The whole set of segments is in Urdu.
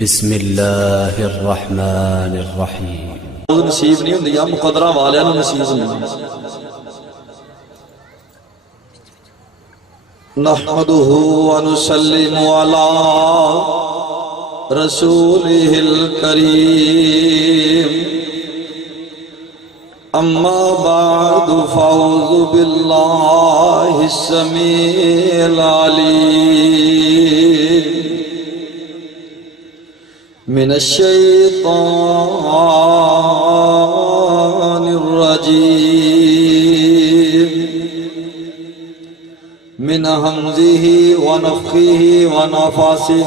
بسم اللہ الرحمن الرحیم۔ نصیب نہیں ہوندی، مقدرہ والیاں نوں نصیب ہوندی۔ نحمدہ ونسلم علی رسولہ الکریم، اما بعد فاعوذ باللہ السمیع العلیم من الشیطان الرجیم، من ہمزہ ونفخہ ونفثہ،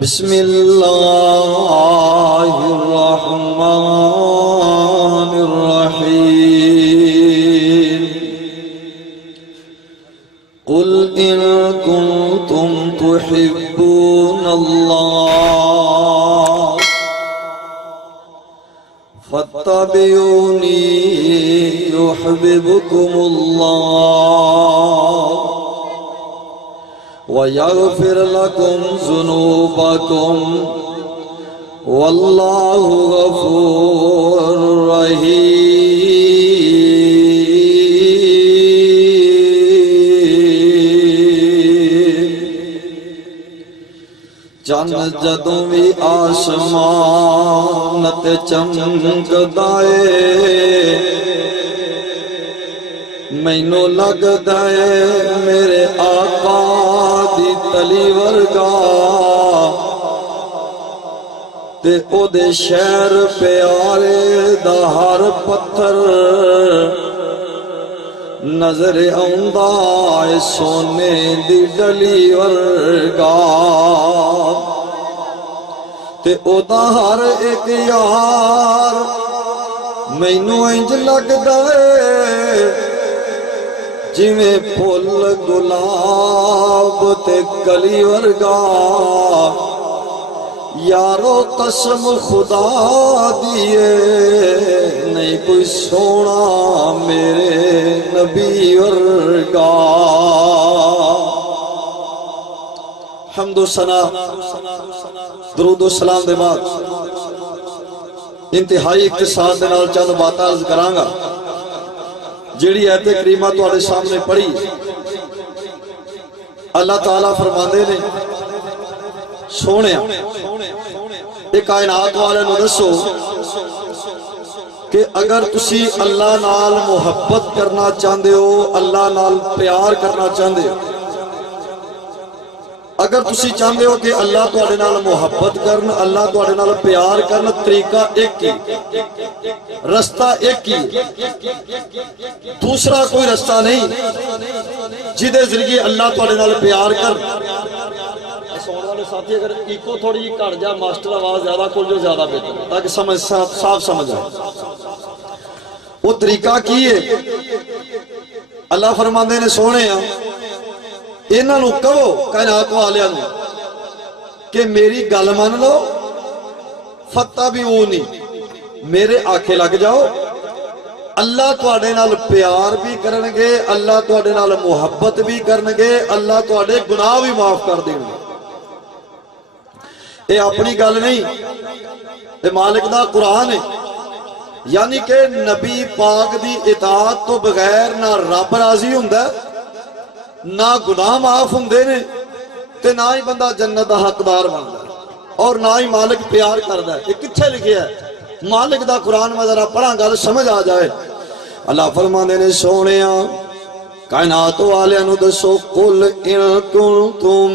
بسم اللہ الرحمن الرحیم۔ قل ان کنتم تحبون اللہ فاتبعونی یحببکم اللہ وَيَغْفِرْ لَكُمْ ذُنُوبَكُمْ وَاللَّهُ غَفُورٌ رَحِيمٌ۔ چند جدوں بھی آسمان تے چمکدا اے، مینوں لگدا اے میرے آقا دی تلی ورگا، تے او دے شہر پیارے دا ہر پتھر نظر آوندا اے سونے دی ڈلی ورگا، تے او دا ہر ایک یار مینوں انج لگدا اے جویں پھول گلاب تے کلی ورگا۔ یارو قسم خدا دیے نہیں کوئی سونا میرے نبی ورگا۔ حمد و ثنا درود و سلام دے بعد انتہائی اقتصاد دے نال چند باتاں عرض کراں گا۔ جیڑی آیت کریمہ تواڈے سامنے پڑھی، اللہ تعالیٰ فرماندے نے سونیا ایک کائنات والے نو دسو کہ اگر تسی اللہ نال محبت کرنا چاہندے ہو، اللہ نال پیار کرنا چاہندے ہو، اگر تسی چاہندے ہو کہ اللہ تواڈے نال محبت کرن، اللہ تواڈے نال پیار کرن، طریقہ ایک ہی، رستہ ایک ہی، دوسرا کوئی رستہ نہیں جدے ذریعے اللہ تواڈے نال پیار کر۔ سونے والے ساتھی اگر ایکو تھوڑی گھٹ جا، ماسٹر آواز زیادہ کھول جو زیادہ بہتر ہے تاکہ سمجھ صاف سمجھ آئے۔ وہ طریقہ کی ہے؟ اللہ فرماندے نے سونے ہیں انہاں نوں کہو کائنات والیاں نوں کہ میری گل مان لو، فاتبعونی میرے آکھے لگ جاؤ، اللہ تواڈے نال پیار بھی کرنگے، اللہ تواڈے نال محبت بھی کرنگے، اللہ تواڈے گناہ بھی معاف کر دیں گے۔ اے اپنی گل نہیں، اے مالک دا قرآن ہے، یعنی کہ نبی پاک دی اطاعت تو بغیر نہ رب راضی ہوندا ہے، نہ گناہ معاف ہوندے نے، تے نہ ہی بندہ جنت دا حقدار بندا ہے، اور نہ ہی مالک پیار کردا ہے۔ یہ کتھے لکھیا ہے؟ مالک دا قرآن میں ذرا پڑھاں گل سمجھ آ جائے۔ اللہ فرماندے نے سونیاں کائنات والیاں نوں دسو، قل ان کنتم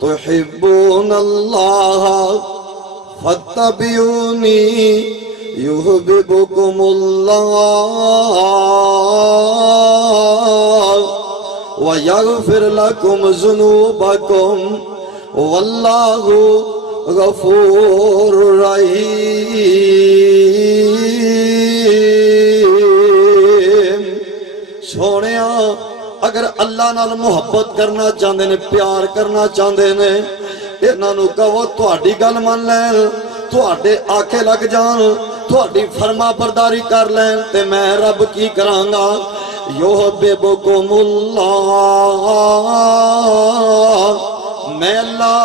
تحبون اللہ فاتبعونی یحببکم اللہ وَيَغْفِرْ لَكُمْ ذُنُوبَكُمْ وَاللَّهُ غَفُورٌ رَحِيمٌ۔ سونیاں اگر اللہ نال محبت کرنا چاہندے نے، پیار کرنا چاہندے نے، انہاں نوں کہو تہاڈی گل مان لین، تہاڈے آکھے لگ جان، تہاڈی فرما برداری کر لین، تے میں رب کی کراں گا، یحببکم اللہ، میں اللہ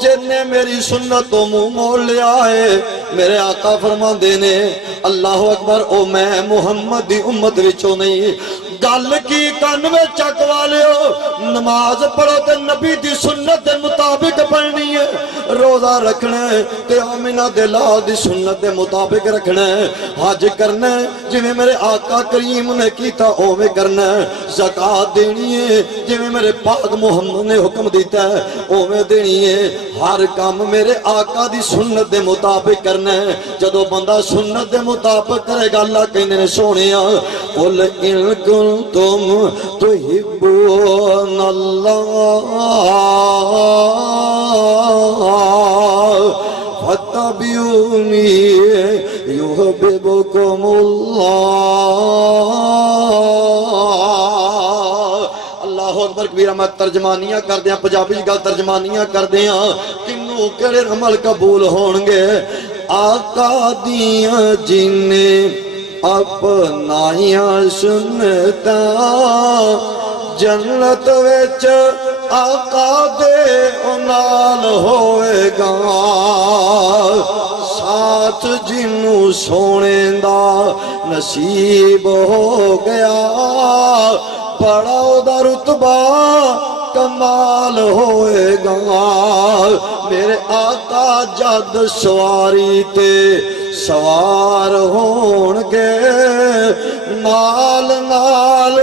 جن نے میری سنت تو منہ موڑ لیا ہے میرے آقا فرماندے نے اللہ اکبر او میں محمد دی امت وچوں نہیں گل کی کن میں چک والیو نماز پڑھو تے نبی دی سنت دے مطابق پڑھنی ہے روزہ رکھنا ہے تے آمینہ دے لال دی سنت دے مطابق رکھنا ہے حج کرنا ہے جویں میرے آقا کریم نے کیتا اوویں کرنا ہے زکات دینی ہے جویں میرے پاک محمد نے حکم دیتا ہے اوویں دینی ہے ہر کام میرے آقا دی سنت دے مطابق کرنا ہے جدو بندہ سنت دے مطابق کرے گا اللہ کہندے نے سونیا قل ان کنتم تحبون اللہ فاتبعونی یحببکم اللہ اکبر کبیرہ میں ترجمانیاں کر دیا پنجابی گل ترجمانیاں کر دیا کنوں کیڑے عمل قبول ہونگے آقا دیاں جنیں اپنائیاں سنتا جنت وچ آقا دے نال ہوئے گا ساتھ جنوں سونے دا نصیب ہو گیا بڑا دا رتبہ کمال ہوئے گا میرے آقا جد سواری تے سوار ہونگے نال نال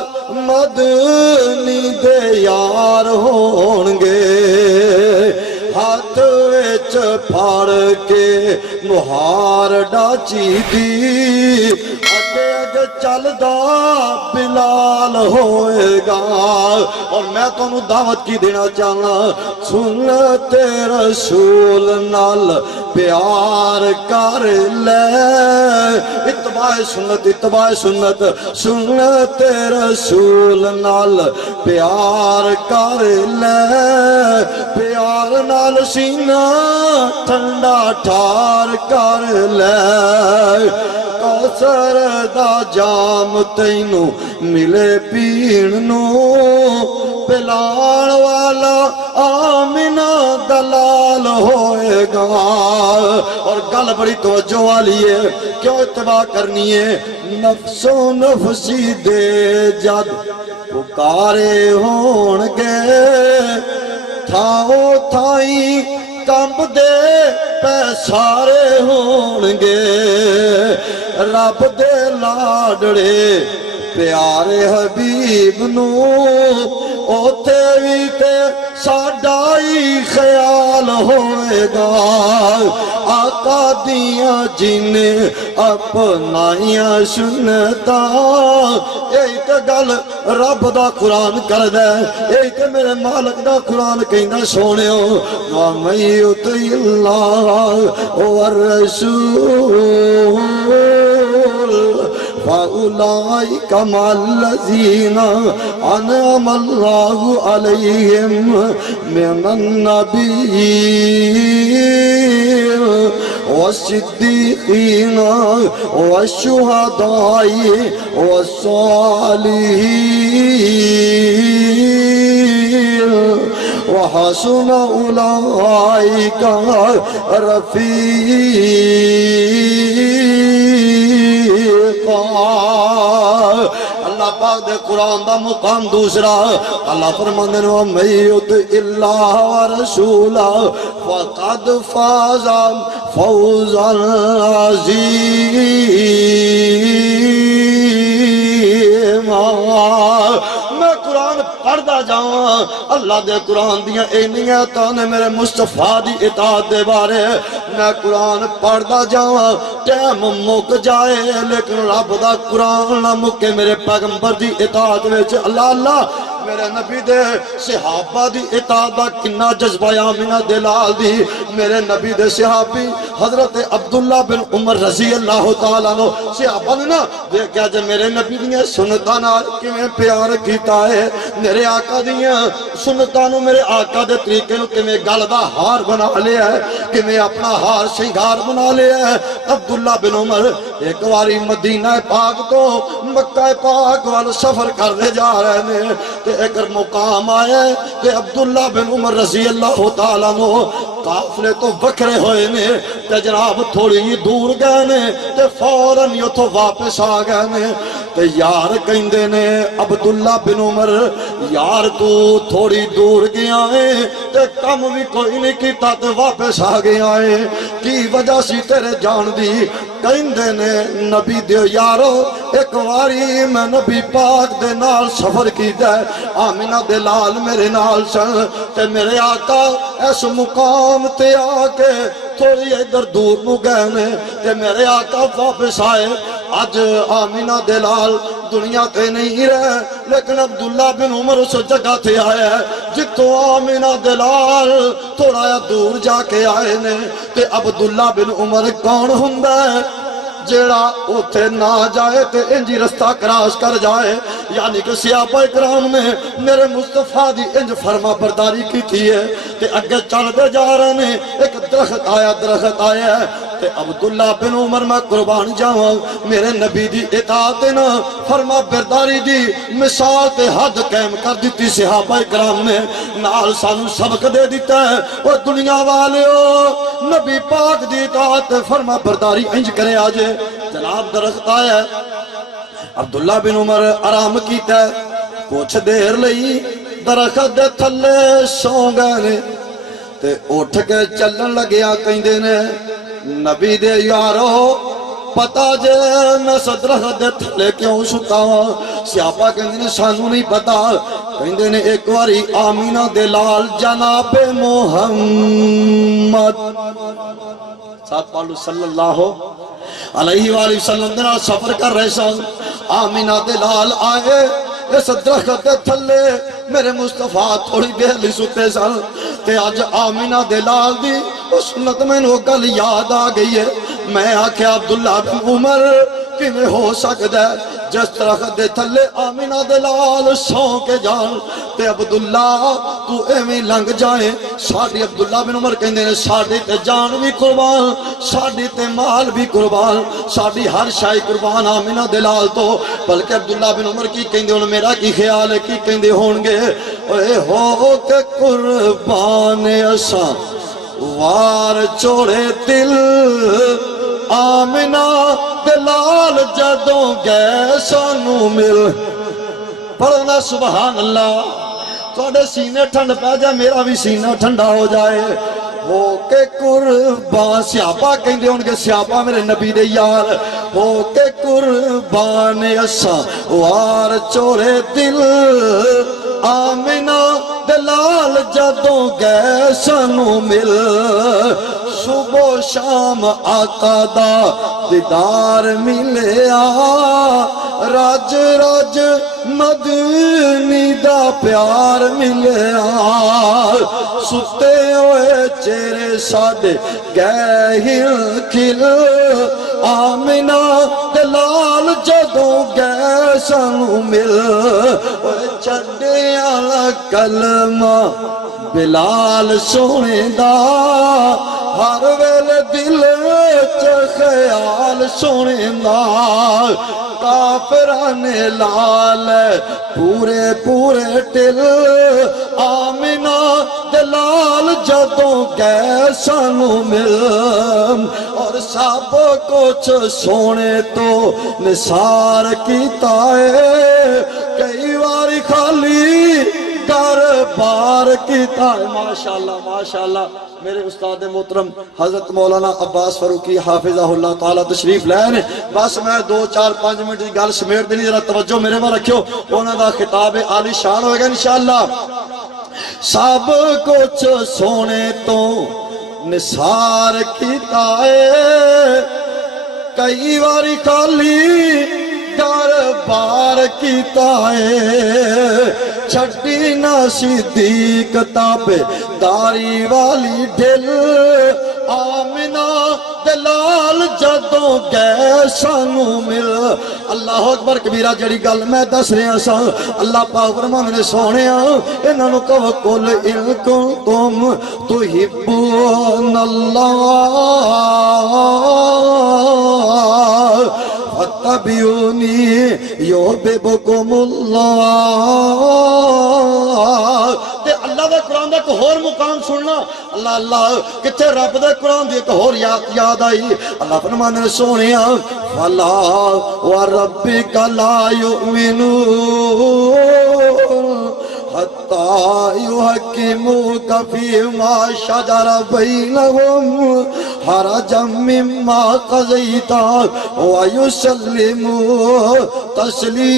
مدنی دے یار ہونگے ہاتھ وچ پھاڑ کے مہار ڈاچی دی اگے اگے چل دا بلال ہوئے گا اور میں تو انہوں دعوت کی دینا چاہنا سنت رسول نال پیار کر لے اتباع سنت سنت رسول نال پیار کر لے پیار نال سینہ ٹھنڈا ٹھار کر لے کوثر دا جام تینوں ملے پین نو پلان والا آمینہ دلال ہوئے گا اور گل بڑی توجہ والی ہے کیوں اتباع کرنی ہے نفس و نفسی دے جد پکارے ہونگے تھاؤ تھائی کمب دے پیسارے ہونگے رب دے لاڈڑے پیارے حبیب نو اوتے بھی تے ساڈائی خیال ہوئے گا آقا دیاں جن اپنائیاں سنتا ایک گل رب دا قرآن کر دے ایک میرے مالک دا قرآن کہنا سونے ہو وَمَن يُطِعِ اللَّهَ وَالرَّسُولَ فَأُولَئِكَ مَعَ الَّذِينَ أَنْعَمَ اللَّهُ عَلَيْهِمْ مِنَ النَّبِيِّينَ والصديقين والشهداء والصالحين وحسن أولئك رفيقا اللہ پاک دے قرآن دا مقام دوسرا اللہ فرماندے نے وَمَن يُطِعِ اللَّهَ وَرَسُولَهُ فَقَدْ فَازَ فَوْزًا عَظِيمًا میں قرآن پڑھدا جاواں اللہ دے قرآن دیاں اینیاں تانے میرے مصطفیٰ دی اطاعت دے بارے میں قرآن پڑھدا جاواں ٹائم مک جائے لیکن رب دا قرآن نہ مکے میرے پیغمبر دی اطاعت وچ اللہ اللہ میرے نبی دے صحابہ دی اطاعت دا کنا جذبہ آمینہ دلال دی میرے نبی دے صحابی حضرت عبداللہ بن عمر رضی اللہ تعالیٰ عنہ صحابہ نے نا دیکھا جب میرے نبی دیاں سنتانا کمیں پیار کیتا ہے میرے آقا دیاں سنتانو میرے آقا دے طریقے نو کمیں گل دا ہار بنا لیا ہے کمیں اپنا ہار سنگار بنا لیا ہے عبداللہ بن عمر ایک واری مدینہ پاک تو مکہ پاک وال سفر کرنے جا رہے ہیں تے ایک مقام آیا ہے کہ عبداللہ بن عمر رضی اللہ تعالیٰ عنہ قافلے تو وکھرے ہوئے نے تے جناب تھوڑی دور گئے نے تے فوراً یہ تو واپس آ گئے نے تے یار کہندے نے عبداللہ بن عمر یار تو تھوڑی دور گیا ہے تے کم بھی کوئی نہیں کیتا تے واپس آ گیا ہے کی وجہ سی تیرے جان دی کہندے نے نبی دیو یارو ایک واری میں نبی پاک دے نال سفر کیتا ہے آمینہ دے لال میرے نال سن تے میرے آقا اس مقام تے آ کے تھوڑی ادھر دور نو گئے نے تے میرے آقا واپس آئے آج آمینہ دے لال دنیا تے نہیں رہے لیکن عبداللہ بن عمر اس جگہ تے آئے ہے جتوں آمینہ دے لال تھوڑا یا دور جا کے آئے نے تے عبداللہ بن عمر کون ہندہ ہے جیڑا اوتھے نہ جائے تے انجی رستہ کراس کر جائے یعنی کہ صحابہ اکرام نے میرے مصطفیٰ دی انج فرما برداری کی تھی ہے تے اگے چل دے جا رہے نے ایک درخت آیا ہے تے عبداللہ بن عمر میں قربان جاؤں میرے نبی دی اطاعت نا فرما برداری دی مثال تے حد قائم کر دیتی صحابہ اکرام نے نال سانو سبق دے دیتا ہے اور دنیا والے ہو نبی پاک دی اطاعت فرما برداری انج کرے آجے جناب درخت آیا ہے عبداللہ بن عمر آرام کیتا ہے کچھ دیر لئی درخت دے تھلے سو گئے تے اٹھ کے چلن لگیا کہندے نے نبی دے یارو پتا جے میں درخت دے تھلے کیوں ستا ہوں سیاپا کہندے نے سانو نہیں پتا کہندے نے ایک واری آمینہ دے لال جناب محمد ساتھ پالو صلی اللہ علیہ وآلہ وسلم دینا سفر کر رہے سن آمینہ دے لال آئے اس درخت دے تھلے میرے مصطفیٰ تھوڑی دیر لی ستے سن تے آج آمینہ دے لال دی اس سنت میں نو گل یاد آ گئی ہے میں آکھیا عبداللہ بن عمر کی میں ہو سکتا ہے جس درخت دے تھلے آمینہ دے لال سو کے جان تے عبداللہ تو ایویں لنگ جائیں ساڑی عبداللہ بن عمر کہندے نے ساڑی تے جان بھی قربان ساڑی تے مال بھی قربان ساڑی ہر شائی قربان آمینہ دے لال تو بلکہ عبداللہ بن عمر کی کہندے انہوں میرا کی خیال ہے کی کہندے ہونگے اے ہو کے قربان اساں وار چوڑے دل آمینہ دلال جدوں گئے سانو مل پڑھنا سبحان اللہ توڑے سینے ٹھنڈ پہ جائے میرا بھی سینہ ٹھنڈا ہو جائے ہو کے قربان سیاپا کہیں دے ان کے سیاپا میرے نبی دے یار ہو کے قربان اساں وار چورے دل آمینہ دلال جدوں گئے سانو مل صبح و شام آقا دا دیدار ملیا راج راج مدنی دا پیار ملیا ستے ہوئے چہرے ساڈے گئے ہل کھل آمینہ دلال جدوں گئے سانو مل چڈے آلا کلمہ بلال سونے دا ہر ویل دل چ خیال سونے دا کافران لال پورے پورے ٹل آمینہ دلال جدوں گئے سانو مل اور سب کچھ سونے تو نثار کیتا ہے کئی واری خالی کر بار کیتا ہے ماشاءاللہ میرے استاد محترم حضرت مولانا عباس فاروقی حافظہ اللہ تعالیٰ تشریف لائے بس میں 2-4-5 منٹ کی گل سمیٹ دینی ذرا توجہ میرے میں رکھو انہوں دا خطاب عالی شان ہوئے گا انشاءاللہ سب کچھ سونے تو نثار کیتا ہے کئی واری خالی کر بار کیتا ہے چھٹی نہ صدیق تابے داری والی ڈھل آمینہ دلال جدوں گئے سانو مل اللہ اکبر کبیرہ جڑی گل میں دس رہا سا اللہ پاک فرماندے نے سونیا انہاں نوں کہو قل ان کنتم تحبون اللہ فَتَّبِعُونِي يُحْبِبْكُمُ اللَّهُ۔ تے اللہ دے قرآن دا ایک ہور مقام سننا، اللہ اللہ کتھے رب دے قرآن دی ایک ہور یاد آئی، اللہ فرمانے نے سونیا فَلَا وَرَبِّكَ لَا يُؤْمِنُونَ حَتَّى يُحَكِّمُوكَ فِيمَا شَجَرَ بَيْنَهُمْ حَرَجًا مِّمَّا قَضَيْتَ وَيُسَلِّمُوا تَسْلِيمًا۔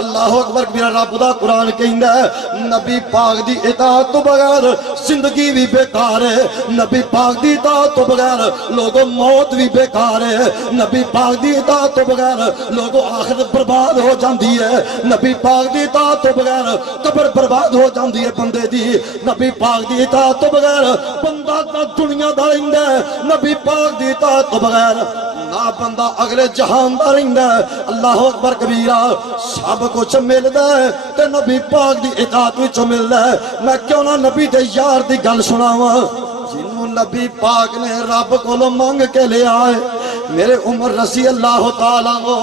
اللہ اکبر، میرا رب دا قرآن کہندا ہے نبی پاک دی اطاعت تو بغیر زندگی بھی بیکار ہے، نبی پاک دی اطاعت تو بغیر لوگوں موت بھی بیکار ہے، نبی پاک دی اطاعت تو بغیر لوگوں آخرت برباد ہو جاندی ہے، نبی پاک دی اطاعت تو بغیر قبر برباد ہو جاندی ہے بندے دی، نبی پاک دی اطاعت تو بغیر بندہ دنیا دا رہندا ہے، نبی پاک دی اطاعت تو بغیر نہ بندہ اگلے جہان دا رہندا ہے۔ اللہ اکبر کبیرہ، سب کچھ ملدا ہے تے نبی پاک دی اطاعت وچ ملدا ہے۔ میں کیوں نہ نبی دے یار دی گل سناواں جنوں نبی پاک نے رب کولوں منگ کے لے آئے، میرے عمر رضی اللہ تعالیٰ عنہ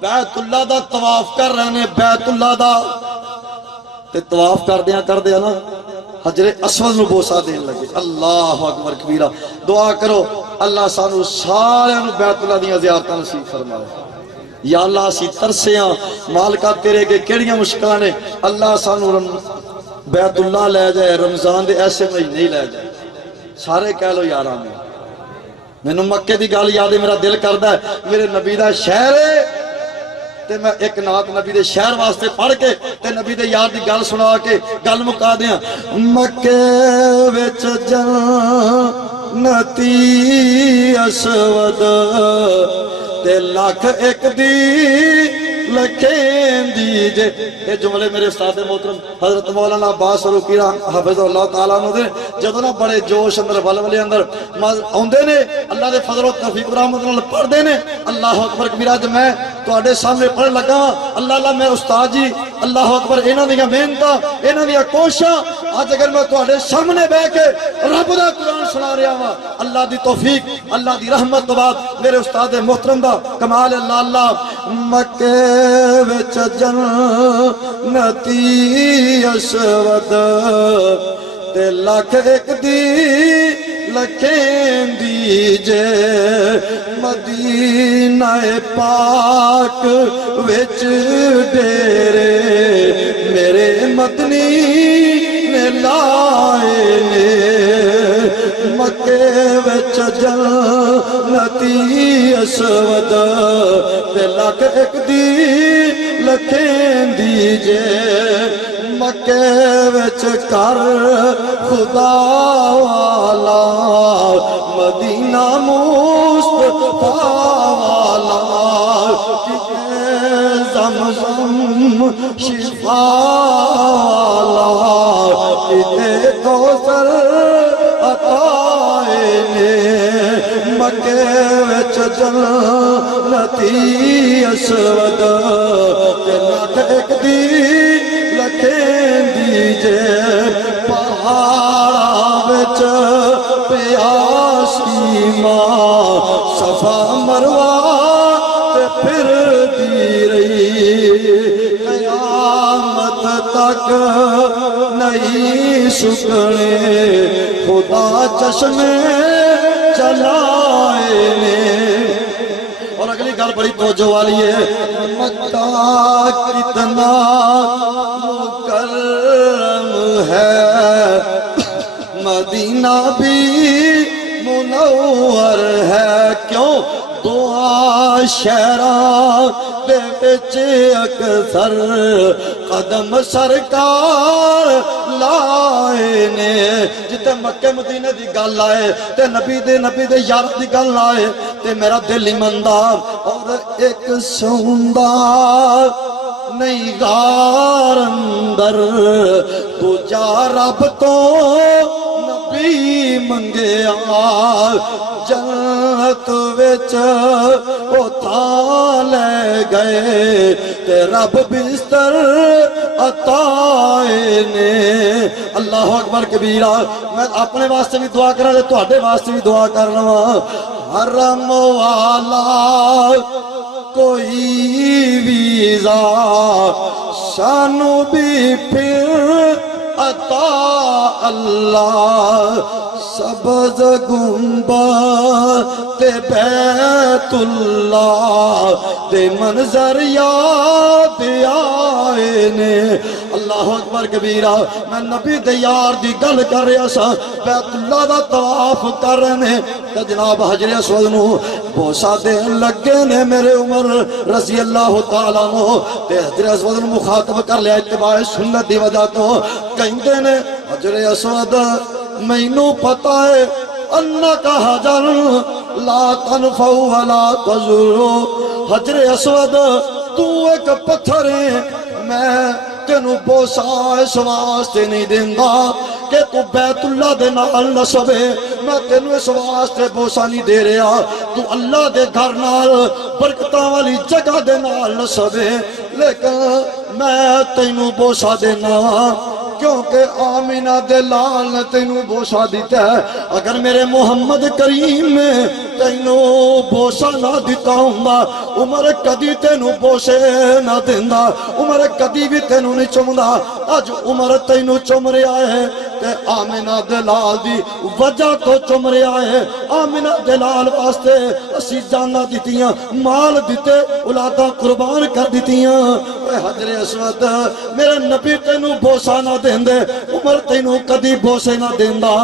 بیت اللہ دا طواف کر رہے نے، بیت اللہ دا تے طواف کر دیا نا حجر اسود نو بوسا دین لگے۔ اللہ اکبر کبیرہ، دعا کرو اللہ سانو سارے نو بیت اللہ دیاں زیارتاں نصیب فرمائے۔ یا اللہ اسی ترسے ہاں مالکہ تیرے کے کیڑیاں مشکلاں نے، اللہ سانو بیت اللہ لے جائے، رمضان دے ایسے مہینے ہی لے جائے، سارے کہہ لو یار آمین۔ میں نو مکے دی گل یاد ہے، میرا دل کردا ہے میرے نبی دا شہر ہے تے میں ایک نعت نبی دے شہر واسطے پڑھ کے تے نبی دے یار دی گل سنا کے گل مکا دیاں۔ مکے وچ جنتی اسود تے لاکھ ایک دی لکھیں دیجے۔ یہ جملے میرے استاد محترم حضرت مولانا عباس فاروقی حافظ اللہ تعالیٰ عنہ دے جدوں نہ بڑے جوش اندر ولولے اندر آندے نے، اللہ دے فضل و توفیق و رحمت نال پڑھدے نے۔ اللہ اکبر کبیرہ، جب میں تواڈے سامنے پڑھ لگا اللہ اللہ میں استاد جی اللہ اکبر انہاں دیاں محنتاں انہاں دیاں کوششاں اج اگر میں تواڈے سامنے بیٹھ کے رب دا قرآن سنا رہا ہاں، اللہ دی توفیق اللہ دی رحمت تو بعد میرے استاد محترم دا کمال اللہ اللہ۔ مکے وچ جنتی اسود تے لاکھ ایک دی لکھیں دیجے، مدینہ پاک وچ ڈیرے میرے مدنی نے لائے نے۔ مکے وچ جنتی اسود تے لاکھ ایک دی لکھیں دیجے، مکے وچ کر خدا والا مدینہ مصطفیٰ والا، زمزم شفا والا، کتے کوثر عطائے نے۔ مکے وچ جنتی اسود تے لاکھ ایک دی لکھیں دیجے، پہاڑاں وچ پیاسی ماں صفا مروہ تے پھر دی رہی، قیامت تک نہیں سکنے خدا چشمے چلائے نے۔ اور اگلی گل بڑی توجہ والی ہے، مکہ کتنا مکرم ہے، مدینہ بھی منور ہے، کیوں دعا شہراں دے وچ اکثر قدم سرکار لائے نے۔ جتے مکے مدینے دی گل آئے تے نبی دے یار دی گل آئے تے میرا دل ایماندا اور ایک سوندا نہیں غار اندر دوجا رب تو نبی منگیا، جنت وچ او تھا لے گئے تے رب بستر عطائے نے۔ اللہ اکبر کبیرہ۔ میں اپنے واسطے بھی دعا کرنا تے تواڈے واسطے بھی دعا کرنا وا۔ حرم والا کوئی ویزا شانو بھی پھر عطا اللہ، سبز گنبد بیت اللہ دے منظر یاد آئے نے۔ اللہ اکبر کبیرہ۔ میں نبی دے یار دی گل کر رہا سا، بیت اللہ دا طواف کر رہے نے تے جناب حجر اسود نو بوسا دین لگے نے میرے عمر رضی اللہ تعالیٰ عنہ تے حجر اسود نو مخاطب کر لیا اتباع سنت دی وجہ تو۔ کہندے نے حجر اسود مینوں پتہ ہے انکا حجر لا تنفع ولا تضر، حجر اسود تو ایک پتھر ہے، میں تینوں بوسا اس واسطے نہیں دیندا کہ تو بیت اللہ دے نال نسبے، میں تینوں اس واسطے بوسا نہیں دے رہا تو اللہ دے گھر نال برکتاں والی جگہ دے نال نسبے، لیکن میں تینوں بوسا دینا کیونکہ آمینہ دے لال نے تینوں بوسا دیتا ہے۔ اگر میرے محمد کریم نے تینوں بوسا نہ دیتا ہوں گا، عمر کدی تینوں بوسے نہ دیندا، عمر کدی بھی تینوں نہیں چمدا۔ اج عمر تینوں چم رہا ہے تے آمینہ دلال دی وجہ تو چم رہا ہے۔ آمینہ دلال واسطے اسی جانا دیتیاں، مال دیتے، اولاداں قربان کر دیتیاں۔ اے حجر اسود میرے نبی تینوں بوسا نہ دیندے، عمر تینوں کدی بوسے نہ دیندا۔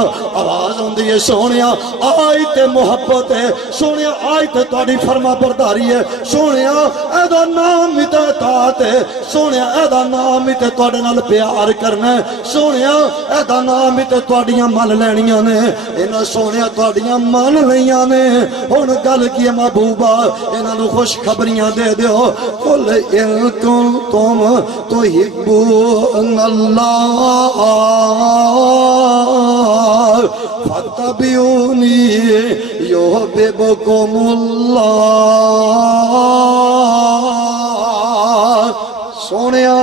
آواز ہوندی ہے سونیا آئی تے محبت ہے، سونیا آئی تے تواڈی فرما برداری ہے، سونیا اے دا نام ہی تے اطاعت ہے، سونیا اے دا نام ہی تے تواڈے نال پیار کرنا ہے، سونیا اے دا نام ہی تے تواڈیاں من لینیاں نے، انہاں سونیا تواڈیاں من لیاں نے۔ ہن گل کی محبوبہ انہاں نوں خوشخبریاں دے دیو۔ قل ان کنتم تحبون اللہ فاتبعونی یحببکم اللہ۔ سونیا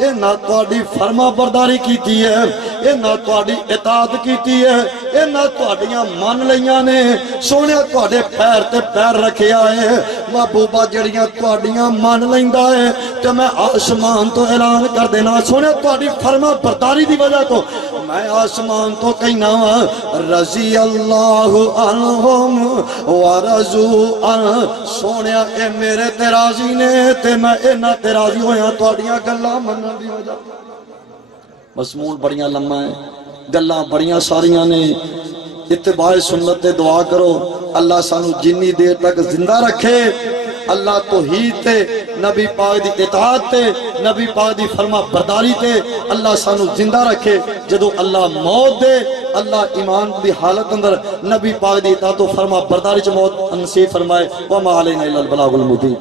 اے نہ تواڈی فرما برداری کیتی ہے، اے نہ تواڈی اطاعت کیتی ہے، اے نہ تواڈیاں من لیاں نے، سونیا تواڈے پیر تے پیر رکھیا ہے۔ محبوبہ جڑیاں تواڈیاں من لیندا ہے تے میں آسمان تو اعلان کر دینا، سونیا تواڈی فرما برداری دی وجہ تو میں آسمان تو کہنا رضی اللہ عنہم ورضوا عنہ، سونیا اے میرے تے راضی نے تے میں انہاں تے راضی ہویا تواڈیاں گلاں منن دی وجہ۔ مضمون بڑیاں لمبا ہے، گلاں بڑیاں ساریاں نے۔ اتباع سنت تے دعا کرو اللہ سانو جنی دیر تک زندہ رکھے، اللہ توحید تے، نبی پاک دی اطاعت تے، نبی پاک دی فرما برداری تے اللہ سانو زندہ رکھے۔ جدو اللہ موت دے، اللہ ایمان دی حالت اندر نبی پاک دی اطاعت و فرما برداری چ موت نصیب فرمائے۔ وما علینا الا البلاغ المبین۔